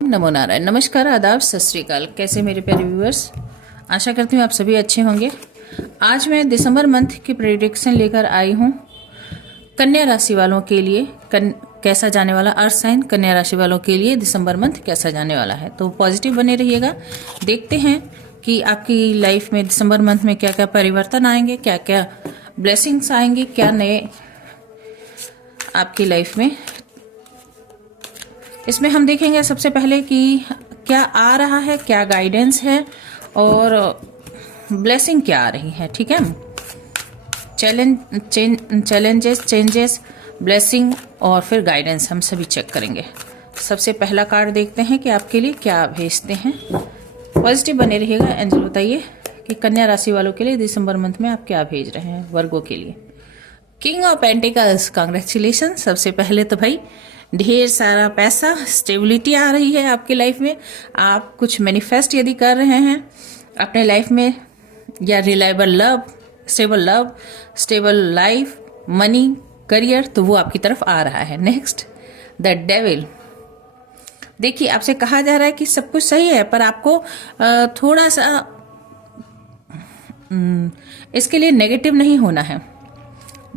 नमो नारायण। नमस्कार, आदाब, सत श्री अकाल। कैसे मेरे प्यारे व्यूअर्स, आशा करती हूँ आप सभी अच्छे होंगे। आज मैं दिसंबर मंथ की प्रेडिक्शन लेकर आई हूँ कन्या राशि वालों के लिए। कैसा जाने वाला अर्थ साइन कन्या राशि वालों के लिए दिसंबर मंथ कैसा जाने वाला है, तो पॉजिटिव बने रहिएगा। देखते हैं कि आपकी लाइफ में दिसंबर मंथ में क्या क्या परिवर्तन आएंगे, क्या क्या ब्लेसिंग्स आएंगे, क्या नए आपकी लाइफ में। इसमें हम देखेंगे सबसे पहले कि क्या आ रहा है, क्या गाइडेंस है और ब्लेसिंग क्या आ रही है। ठीक है, चैलेंजेस, चेंजेस, ब्लेसिंग और फिर गाइडेंस हम सभी चेक करेंगे। सबसे पहला कार्ड देखते हैं कि आपके लिए क्या भेजते हैं। पॉजिटिव बने रहिएगा। एंजल बताइए कि कन्या राशि वालों के लिए दिसंबर मंथ में आप क्या भेज रहे हैं वर्गों के लिए। King of pentacles, congratulation. सबसे पहले तो भाई ढेर सारा पैसा, स्टेबिलिटी आ रही है आपकी लाइफ में। आप कुछ मैनिफेस्ट यदि कर रहे हैं अपने लाइफ में, या reliable love, stable life, money, career, तो वो आपकी तरफ आ रहा है। Next, the devil. देखिए, आपसे कहा जा रहा है कि सब कुछ सही है, पर आपको थोड़ा सा इसके लिए नेगेटिव नहीं होना है।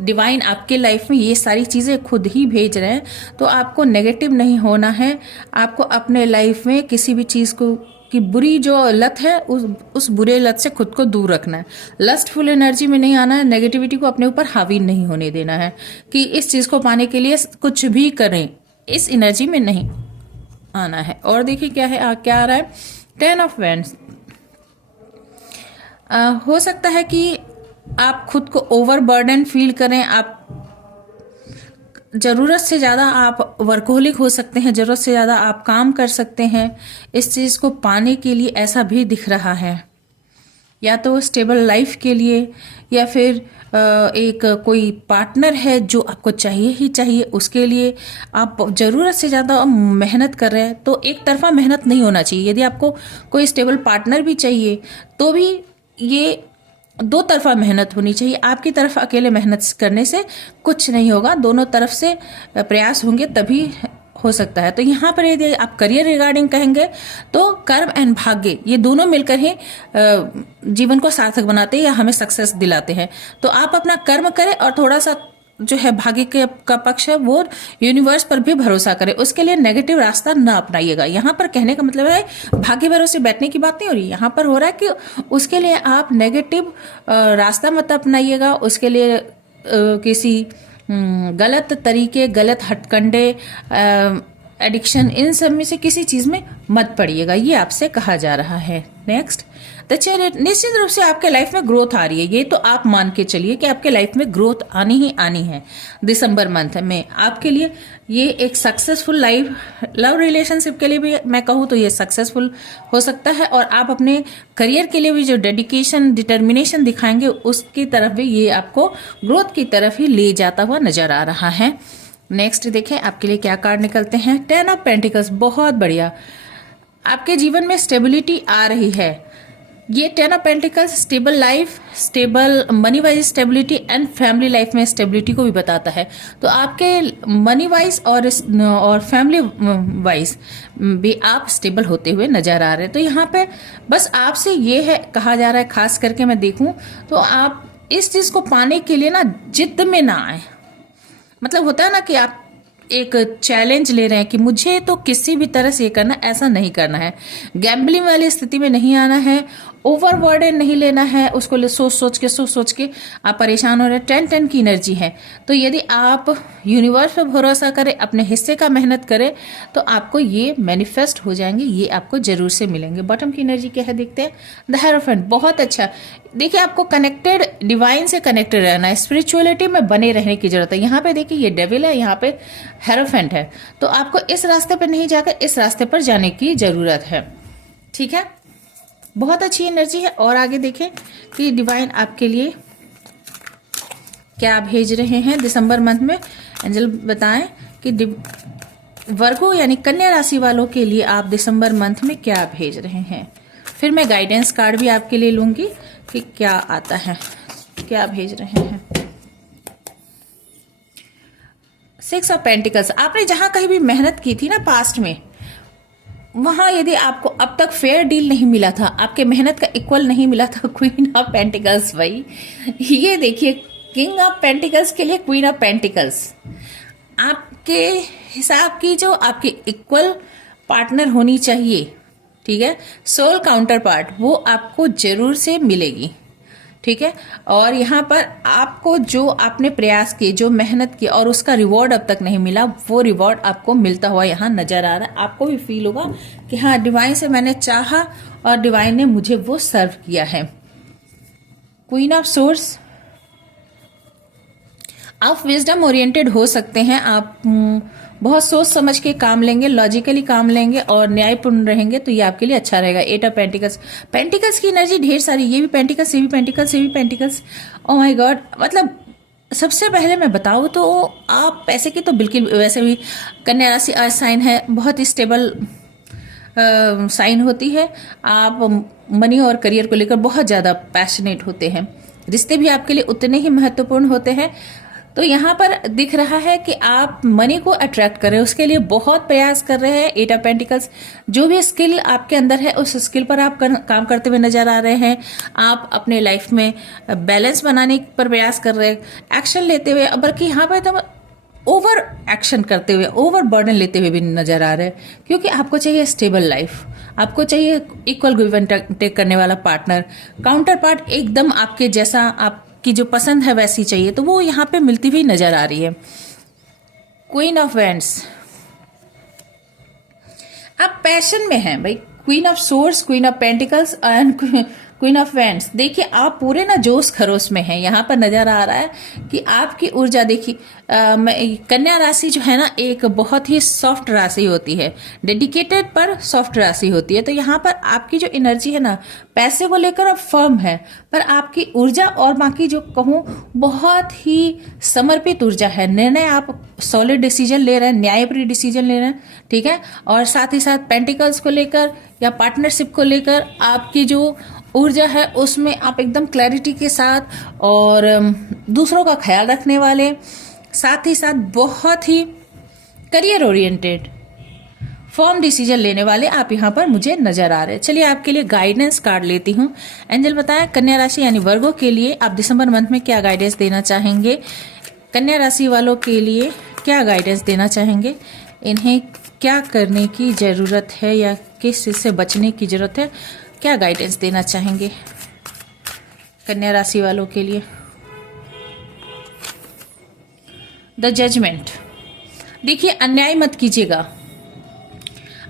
डिवाइन आपके लाइफ में ये सारी चीज़ें खुद ही भेज रहे हैं, तो आपको नेगेटिव नहीं होना है। आपको अपने लाइफ में किसी भी चीज़ को की बुरी जो लत है उस बुरे लत से खुद को दूर रखना है। लस्टफुल एनर्जी में नहीं आना है, नेगेटिविटी को अपने ऊपर हावी नहीं होने देना है कि इस चीज़ को पाने के लिए कुछ भी करें, इस एनर्जी में नहीं आना है। और देखिए क्या है, क्या आ रहा है, 10 ऑफ वैंड्स। हो सकता है कि आप खुद को ओवरबर्डन फील करें, आप ज़रूरत से ज़्यादा आप वर्कोहलिक हो सकते हैं, ज़रूरत से ज़्यादा आप काम कर सकते हैं। इस चीज़ को पाने के लिए ऐसा भी दिख रहा है, या तो स्टेबल लाइफ के लिए, या फिर एक कोई पार्टनर है जो आपको चाहिए ही चाहिए, उसके लिए आप ज़रूरत से ज़्यादा मेहनत कर रहे हैं। तो एक तरफा मेहनत नहीं होना चाहिए। यदि आपको कोई स्टेबल पार्टनर भी चाहिए तो भी ये दो तरफा मेहनत होनी चाहिए। आपकी तरफ अकेले मेहनत करने से कुछ नहीं होगा, दोनों तरफ से प्रयास होंगे तभी हो सकता है। तो यहाँ पर यदि आप करियर रिगार्डिंग कहेंगे तो कर्म एंड भाग्य ये दोनों मिलकर ही जीवन को सार्थक बनाते हैं या हमें सक्सेस दिलाते हैं। तो आप अपना कर्म करें और थोड़ा सा जो है भाग्य का पक्ष है वो यूनिवर्स पर भी भरोसा करें। उसके लिए नेगेटिव रास्ता ना अपनाइएगा। यहाँ पर कहने का मतलब है भाग्य भरोसे बैठने की बात नहीं हो रही, यहाँ पर हो रहा है कि उसके लिए आप नेगेटिव रास्ता मत अपनाइएगा। उसके लिए किसी गलत तरीके, गलत हथकंडे, एडिक्शन, इन सब में से किसी चीज में मत पड़िएगा, ये आपसे कहा जा रहा है। Next, the chariot. निश्चित रूप से आपके लाइफ में ग्रोथ आ रही है, ये तो आप मान के चलिए कि आपके लाइफ में ग्रोथ आनी ही आनी है। दिसंबर मंथ में आपके लिए ये एक सक्सेसफुल लाइफ, लव रिलेशनशिप के लिए भी मैं कहूँ तो ये सक्सेसफुल हो सकता है, और आप अपने करियर के लिए भी जो डेडिकेशन, डिटर्मिनेशन दिखाएंगे उसकी तरफ भी ये आपको ग्रोथ की तरफ ही ले जाता हुआ नजर आ रहा है। नेक्स्ट देखें आपके लिए क्या कार्ड निकलते हैं। 10 ऑफ पेंटिकल्स, बहुत बढ़िया। आपके जीवन में स्टेबिलिटी आ रही है। ये 10 of pentacles stable life, stable money wise stability and family life में स्टेबिलिटी को भी बताता है। तो आपके मनी वाइज और फैमिली वाइज भी आप स्टेबल होते हुए नजर आ रहे हैं। तो यहाँ पे बस आपसे ये है कहा जा रहा है, खास करके मैं देखूं तो आप इस चीज को पाने के लिए ना जिद में ना आए। मतलब होता है ना कि आप एक चैलेंज ले रहे हैं कि मुझे तो किसी भी तरह से ये करना, ऐसा नहीं करना है। गैम्बलिंग वाली स्थिति में नहीं आना है, ओवरबर्डन नहीं लेना है, उसको सोच सोच के आप परेशान हो रहे हैं। 10 की एनर्जी है, तो यदि आप यूनिवर्स पर भरोसा करें, अपने हिस्से का मेहनत करें, तो आपको ये मैनिफेस्ट हो जाएंगे, ये आपको जरूर से मिलेंगे। बॉटम की एनर्जी क्या है देखते हैं। द हेरोफेंट, बहुत अच्छा। देखिए, आपको कनेक्टेड, डिवाइन से कनेक्टेड रहना है, स्पिरिचुअलिटी में बने रहने की जरूरत है। यहाँ पे देखिए ये डेविल है, यहाँ पे हेरोफेंट है, तो आपको इस रास्ते पर नहीं जाकर इस रास्ते पर जाने की जरूरत है। ठीक है, बहुत अच्छी एनर्जी है। और आगे देखें कि डिवाइन आपके लिए क्या भेज रहे हैं दिसंबर मंथ में। एंजल बताएं कि वर्गो यानी कन्या राशि वालों के लिए आप दिसंबर मंथ में क्या भेज रहे हैं। फिर मैं गाइडेंस कार्ड भी आपके लिए लूंगी कि क्या आता है, क्या भेज रहे हैं। 6 ऑफ पेंटिकल्स, आपने जहां कहीं भी मेहनत की थी ना पास्ट में, वहां यदि आपको अब तक फेयर डील नहीं मिला था, आपके मेहनत का इक्वल नहीं मिला था, क्वीन ऑफ पेंटिकल्स भाई, ये देखिए किंग ऑफ पेंटिकल्स के लिए क्वीन ऑफ पेंटिकल्स, आपके हिसाब की जो आपकी इक्वल पार्टनर होनी चाहिए, ठीक है, सोल काउंटर पार्ट, वो आपको जरूर से मिलेगी, ठीक है। और यहाँ पर आपको जो आपने प्रयास किए, जो मेहनत की और उसका रिवॉर्ड अब तक नहीं मिला, वो रिवॉर्ड आपको मिलता हुआ यहाँ नजर आ रहा है। आपको भी फील होगा कि हाँ, डिवाइन से मैंने चाहा और डिवाइन ने मुझे वो सर्व किया है। क्वीन ऑफ सोर्स, आप विजडम ओरिएंटेड हो सकते हैं, आप बहुत सोच समझ के काम लेंगे, लॉजिकली काम लेंगे और न्यायपूर्ण रहेंगे, तो ये आपके लिए अच्छा रहेगा। एट ऑफ पेंटिकल्स, पेंटिकल्स की एनर्जी ढेर सारी, ये भी पेंटिकल्स, ये भी पेंटिकल्स, ये भी पेंटिकल्स, ओ माय गॉड। मतलब सबसे पहले मैं बताऊँ तो आप पैसे की तो बिल्कुल, वैसे भी कन्या राशि अर्थ साइन है, बहुत ही स्टेबल साइन होती है। आप मनी और करियर को लेकर बहुत ज़्यादा पैशनेट होते हैं, रिश्ते भी आपके लिए उतने ही महत्वपूर्ण होते हैं। तो यहाँ पर दिख रहा है कि आप मनी को अट्रैक्ट कर रहे हैं, उसके लिए बहुत प्रयास कर रहे हैं। एट ऑफ पेंटिकल्स, जो भी स्किल आपके अंदर है उस स्किल पर आप काम करते हुए नजर आ रहे हैं। आप अपने लाइफ में बैलेंस बनाने पर प्रयास कर रहे हैं, एक्शन लेते हुए, बल्कि यहाँ पर तो ओवर एक्शन करते हुए, ओवर बर्डन लेते हुए भी नजर आ रहे हैं, क्योंकि आपको चाहिए स्टेबल लाइफ, आपको चाहिए इक्वल गिव एंड टेक करने वाला पार्टनर, काउंटर पार्ट एकदम आपके जैसा, आपकी जो पसंद है वैसी चाहिए, तो वो यहाँ पे मिलती हुई नजर आ रही है। क्वीन ऑफ वैंड्स, आप पैशन में हैं भाई। Queen of source, queen of pentacles and queen of wands, देखिए आप पूरे ना जोश खरोश में हैं। यहाँ पर नजर आ रहा है कि आपकी ऊर्जा, देखिए कन्या राशि जो है ना, एक बहुत ही सॉफ्ट राशि होती है, डेडिकेटेड पर सॉफ्ट राशि होती है। तो यहाँ पर आपकी जो एनर्जी है ना, पैसे को लेकर अब फर्म है, पर आपकी ऊर्जा और बाकी जो कहूँ बहुत ही समर्पित ऊर्जा है। निर्णय आप सॉलिड डिसीजन ले रहे हैं, न्यायप्रिय डिसीजन ले रहे हैं, ठीक है। और साथ ही साथ पेंटिकल्स को लेकर या पार्टनरशिप को लेकर आपकी जो ऊर्जा है उसमें आप एकदम क्लैरिटी के साथ और दूसरों का ख्याल रखने वाले, साथ ही साथ बहुत ही करियर ओरिएंटेड, फर्म डिसीजन लेने वाले आप यहाँ पर मुझे नजर आ रहे हैं। चलिए आपके लिए गाइडेंस कार्ड लेती हूँ। एंजल बताएं कन्या राशि यानी वर्गो के लिए आप दिसंबर मंथ में क्या गाइडेंस देना चाहेंगे। कन्या राशि वालों के लिए क्या गाइडेंस देना चाहेंगे, इन्हें क्या करने की जरूरत है या किस चीज से बचने की जरूरत है, क्या गाइडेंस देना चाहेंगे कन्या राशि वालों के लिए। द जजमेंट, देखिए अन्याय मत कीजिएगा,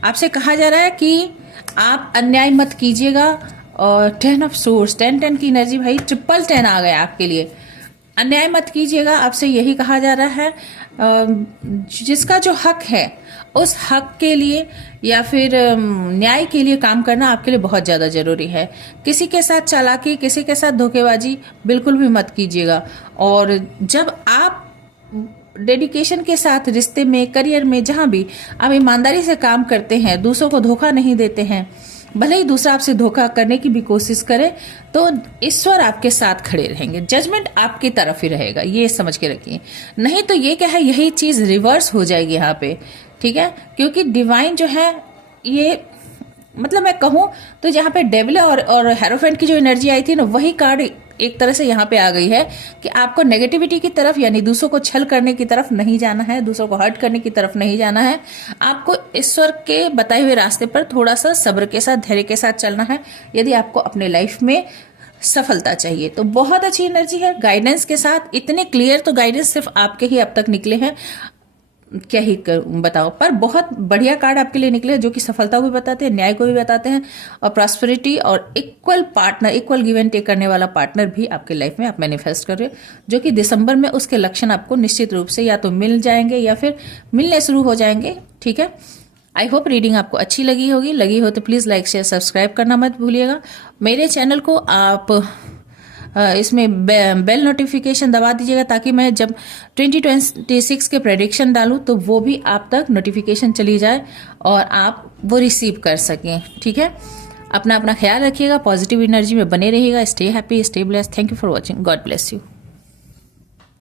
आपसे कहा जा रहा है कि आप अन्याय मत कीजिएगा। और 10 ऑफ सोर्स, 10 की एनर्जी भाई, 10 आ गया आपके लिए। अन्याय मत कीजिएगा, आपसे यही कहा जा रहा है। जिसका जो हक है उस हक के लिए या फिर न्याय के लिए काम करना आपके लिए बहुत ज्यादा जरूरी है। किसी के साथ चालाकी, किसी के साथ धोखेबाजी बिल्कुल भी मत कीजिएगा। और जब आप डेडिकेशन के साथ रिश्ते में, करियर में, जहां भी आप ईमानदारी से काम करते हैं, दूसरों को धोखा नहीं देते हैं, भले ही दूसरा आपसे धोखा करने की भी कोशिश करे, तो ईश्वर आपके साथ खड़े रहेंगे। जजमेंट आपकी तरफ ही रहेगा, ये समझ के रखिए। नहीं तो ये क्या है, यही चीज रिवर्स हो जाएगी यहाँ पे, ठीक है। क्योंकि डिवाइन जो है, ये मतलब मैं कहूं तो जहाँ पे डेविल और हेरोफेंट की जो एनर्जी आई थी ना, वही कार्ड एक तरह से यहाँ पे आ गई है कि आपको नेगेटिविटी की तरफ यानी दूसरों को छल करने की तरफ नहीं जाना है, दूसरों को हर्ट करने की तरफ नहीं जाना है। आपको ईश्वर के बताए हुए रास्ते पर थोड़ा सा सब्र के साथ, धैर्य के साथ चलना है, यदि आपको अपने लाइफ में सफलता चाहिए। तो बहुत अच्छी एनर्जी है गाइडेंस के साथ। इतने क्लियर तो गाइडेंस सिर्फ आपके ही अब तक निकले हैं, क्या ही बताओ, पर बहुत बढ़िया कार्ड आपके लिए निकले जो कि सफलता को भी बताते हैं, न्याय को भी बताते हैं, और प्रॉस्पेरिटी और equal partner, equal give and take करने वाला पार्टनर भी आपके लाइफ में आप मैनिफेस्ट कर रहे हो, जो कि दिसंबर में उसके लक्षण आपको निश्चित रूप से या तो मिल जाएंगे या फिर मिलने शुरू हो जाएंगे, ठीक है। आई होप रीडिंग आपको अच्छी लगी होगी। लगी हो तो प्लीज लाइक, शेयर, सब्सक्राइब करना मत भूलिएगा। मेरे चैनल को आप इसमें बेल नोटिफिकेशन दबा दीजिएगा, ताकि मैं जब 2026 के प्रेडिक्शन डालूं तो वो भी आप तक नोटिफिकेशन चली जाए और आप वो रिसीव कर सकें, ठीक है। अपना ख्याल रखिएगा, पॉजिटिव एनर्जी में बने रहिएगा। Stay happy, stay blessed. Thank you for watching. God bless you.